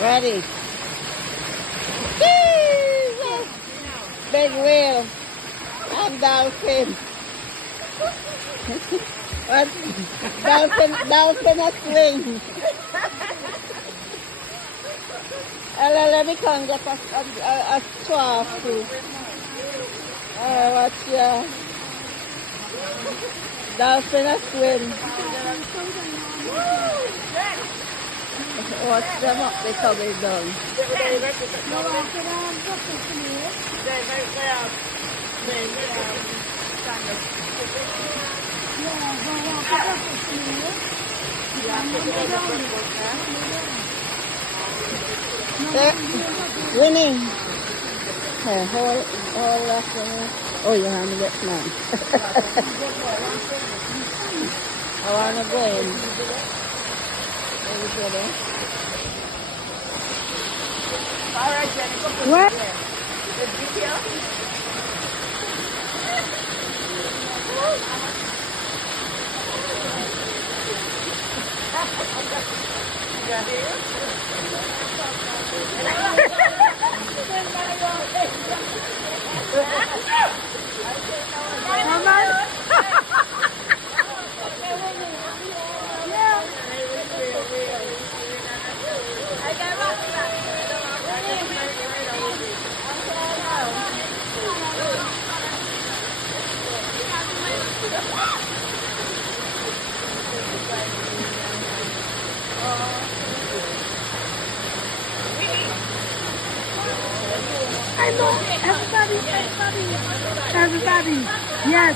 Ready? Jesus! Big whale. And dolphin. What? Dolphin a swing. Let me come get a straw too. Watch ya. Dolphin a swim. Watch them up, they coming down. Winning. Hold that for me. Oh, you want to get mine. I want to go in. All right, Jenny. What? I know everybody, yes.